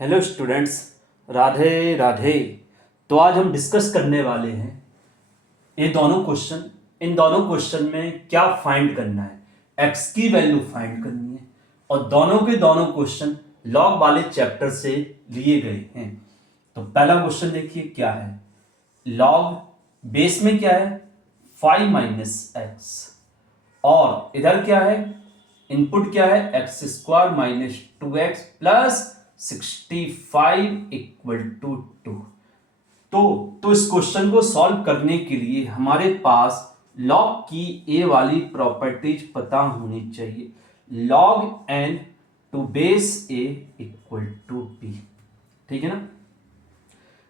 Hello students, Radhe Radhe. तो आज हम डिस्कस करने वाले हैं ये दोनों क्वेश्चन। इन दोनों क्वेश्चन में क्या फाइंड करना है, एक्स की वैल्यू फाइंड करनी है। और दोनों के दोनों क्वेश्चन लॉग वाले चैप्टर से लिए गए हैं। तो पहला क्वेश्चन देखिए क्या है। लॉग बेस में क्या है 5 माइनस एक्स, और इधर क्या है, इनपुट क्या है x square minus 2x plus 65 equal to 2। तो इस क्वेश्चन को सॉल्व करने के लिए हमारे पास लॉग की ए वाली प्रॉपर्टीज पता होनी चाहिए। Log n to base a equal to b, ठीक है ना।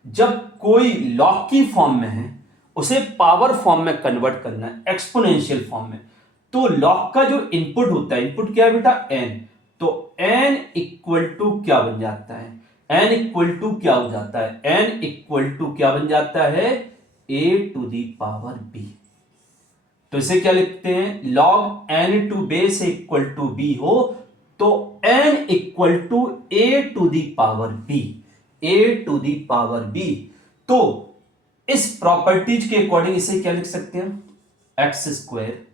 जब कोई लॉग की फॉर्म में है उसे पावर फॉर्म में कन्वर्ट करना है, एक्सपोनेंशियल फॉर्म में। तो लॉग का जो इनपुट होता है, इनपुट क्या है बेटा एन, तो एन इक्वल टू क्या बन जाता है, एन इक्वल टू क्या हो जाता है, एन इक्वल टू क्या बन जाता है a to the power b. तो इसे क्या लिखते हैं, log n to base equal to b हो तो n equal to a to the power b, a to the power b. तो इस प्रॉपर्टीज के अकॉर्डिंग इसे क्या लिख सकते हैं, x square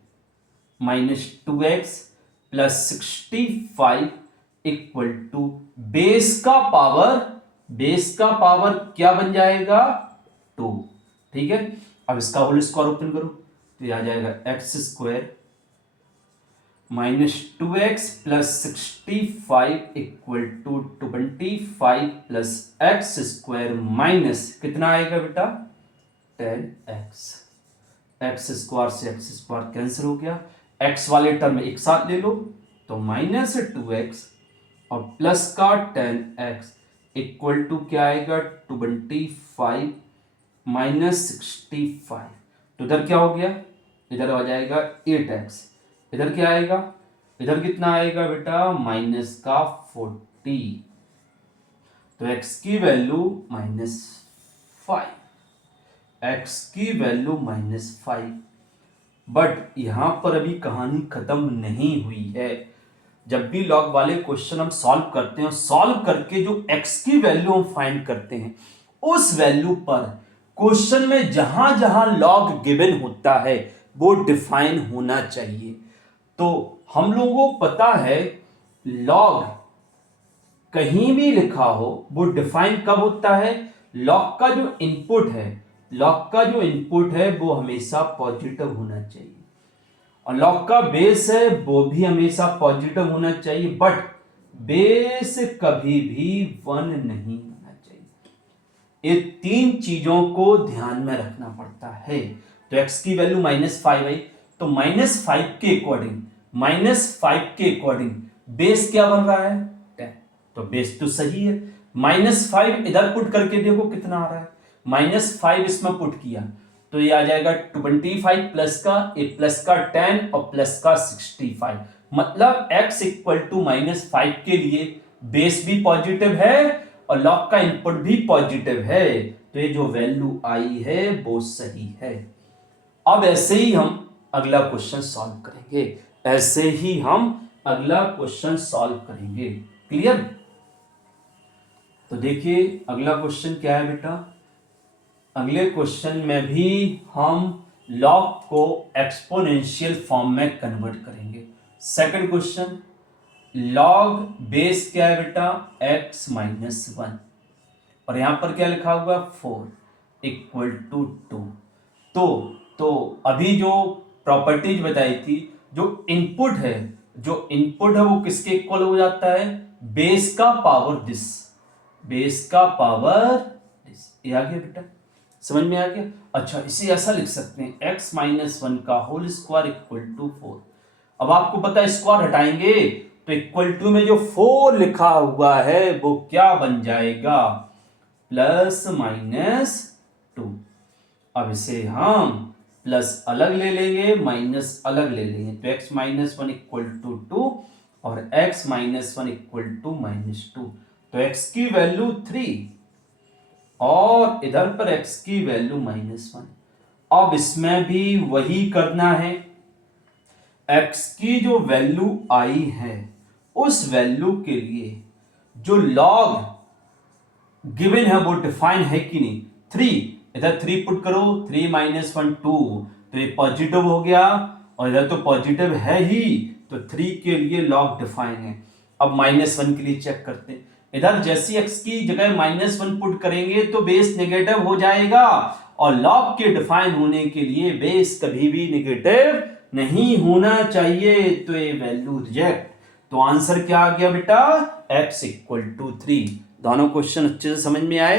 minus 2x plus 65 equal to base का पावर क्या बन जाएगा 2, ठीक है। अब इसका होल स्क्वायर ओपन करो तो यह आ जाएगा x square minus 2x plus 65 equal to 25 plus x square minus कितना आएगा बेटा 10x। एक्स स्क्वायर से एक्स स्क्वायर कैंसिल हो गया, एक्स वाले टर्म एक साथ ले लो तो माइनस 2x और प्लस का 10x इक्वल टू क्या आएगा 25 माइनस 65। तो इधर क्या हो गया, इधर आ जाएगा 8x, इधर क्या आएगा, इधर कितना आएगा बेटा माइनस का 40। तो x की वैल्यू -5, x की वैल्यू -5। बट यहां पर अभी कहानी खत्म नहीं हुई है। जब भी लॉग वाले क्वेश्चन हम सॉल्व करते हैं, सॉल्व करके जो x की वैल्यू हम फाइंड करते हैं उस वैल्यू पर क्वेश्चन में जहां जहां लॉग गिवन होता है वो डिफाइन होना चाहिए। तो हम लोगों को पता है लॉग कहीं भी लिखा हो वो डिफाइन कब होता है, लॉग का जो इनपुट है, लॉग का जो इनपुट है वो हमेशा पॉजिटिव होना चाहिए, और लॉग का बेस है वो भी हमेशा पॉजिटिव होना चाहिए। बट बेस कभी भी 1 नहीं होना चाहिए। ये तीन चीजों को ध्यान में रखना पड़ता है। तो x की वैल्यू -5 आई, तो -5 के अकॉर्डिंग, -5 के अकॉर्डिंग बेस क्या बन रहा है 10। तो बेस तो सही है। -5 इधर पुट करके देखो कितना आ रहा है, -5 इसमें पुट किया तो ये आ जाएगा 25 प्लस का, ए प्लस का 10 और प्लस का 65। मतलब x इक्वल टू -5 के लिए बेस भी पॉजिटिव है और लॉग का इनपुट भी पॉजिटिव है। तो ये जो वैल्यू आई है वो सही है। अब ऐसे ही हम अगला क्वेश्चन सॉल्व करेंगे, ऐसे ही हम अगला क्वेश्चन सॉल्व करेंगे। क्लियर। तो देखिए अगला क्वेश्चन क्या है बेटा, अगले क्वेश्चन में भी हम लॉग को एक्सपोनेंशियल फॉर्म में कन्वर्ट करेंगे। सेकंड क्वेश्चन, लॉग बेस क्या है बेटा x-1, और यहां पर क्या लिखा हुआ 4 इक्वल टू 2। तो अभी जो प्रॉपर्टीज बताई थी, जो इनपुट है, वो किसके इक्वल हो जाता है, बेस का पावर दिस, बेस का पावर दिस। ये आ गया बेटा, समझ में आ गया। अच्छा इसे ऐसा लिख सकते हैं x-1 का होल स्क्वायर इक्वल टू 4। अब आपको पता है स्क्वायर हटाएंगे तो इक्वल टू में जो 4 लिखा हुआ है वो क्या बन जाएगा +-2। अब इसे हम प्लस अलग ले लेंगे, माइनस अलग ले लेंगे, तो x-1 इक्वल टू 2 और x-1 इक्वल टू -2। तो x की वैल्यू 3 और इधर पर x की वैल्यू -1। अब इसमें भी वही करना है, x की जो वैल्यू आई है उस वैल्यू के लिए जो लॉग गिवन है वो डिफाइन है कि नहीं। 3 इधर 3 पुट करो, 3 माइनस 1 2, तो ये पॉजिटिव हो गया और इधर तो पॉजिटिव है ही, तो 3 के लिए लॉग डिफाइन है। अब -1 के लिए चेक करते हैं। इधर जैसी x की जगह -1 पुट करेंगे तो बेस नेगेटिव हो जाएगा, और लॉग के डिफाइन होने के लिए बेस कभी भी नेगेटिव नहीं होना चाहिए, तो ये वैल्यू रिजेक्ट। तो आंसर क्या आ गया बेटा, x = 3। दोनों क्वेश्चन अच्छे से समझ में आए।